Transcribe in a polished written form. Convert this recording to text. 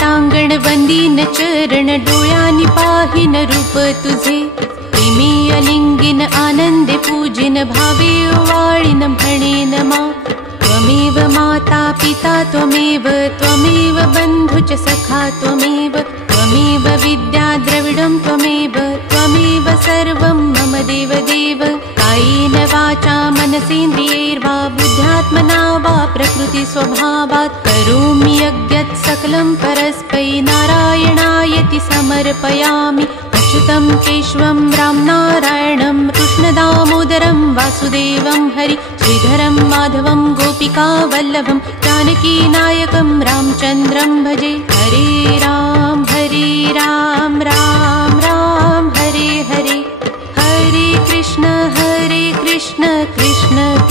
पाटांगण वंदीन चरण डोळ्यांनी पाहिन रूप तुझे प्रेमी अलिंगिन आनंदे पूजिन भावे ओवाळीन म्हणेन मा त्वमेव माता पिता त्वमेव त्वमेव बन्धुच सखा त्वमेव त्वमेव विद्या द्रविडं त्वमेव त्वमेव सर्वं मम देव देव कायेन वाचा मनसेन्द्रियैर्वा बुद्ध्यात्मना वा प्रकृति स्वभावात् करोमि यज्ञत् सकलं परस्मै नारायणायति समर्पयामि अच्युतं केशवं रामनारायणं कृष्णदामोदरं वासुदेवं हरि श्रीधरं माधवं गोपिकावल्लभं जानकीनायकं रामचन्द्रं भजे हरे राम राम राम हरे हरे हरे कृष्ण कृष्ण